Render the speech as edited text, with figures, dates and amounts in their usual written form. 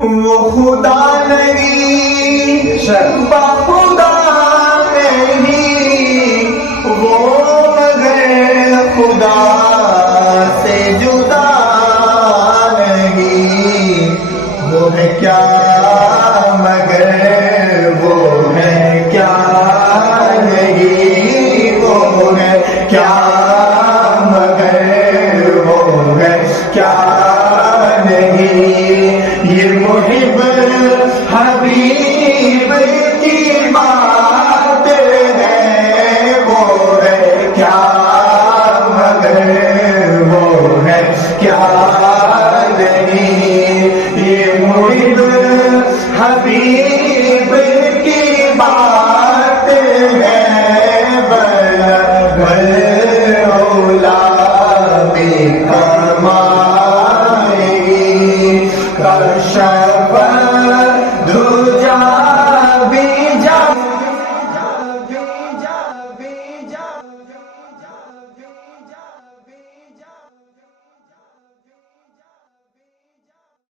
وہ خدا نہیں بخدا نہیں، وہ مگر خدا سے جدا نہیں، وہ ہے کیا مگر وہ ہے کیا نہیں، وہ ہے کیا مگر وہ ہے کیا نہیں، یہ محب حبیب کی بات ہے، وہ ہے کیا مگر وہ ہے کیا نہیں، یہ محب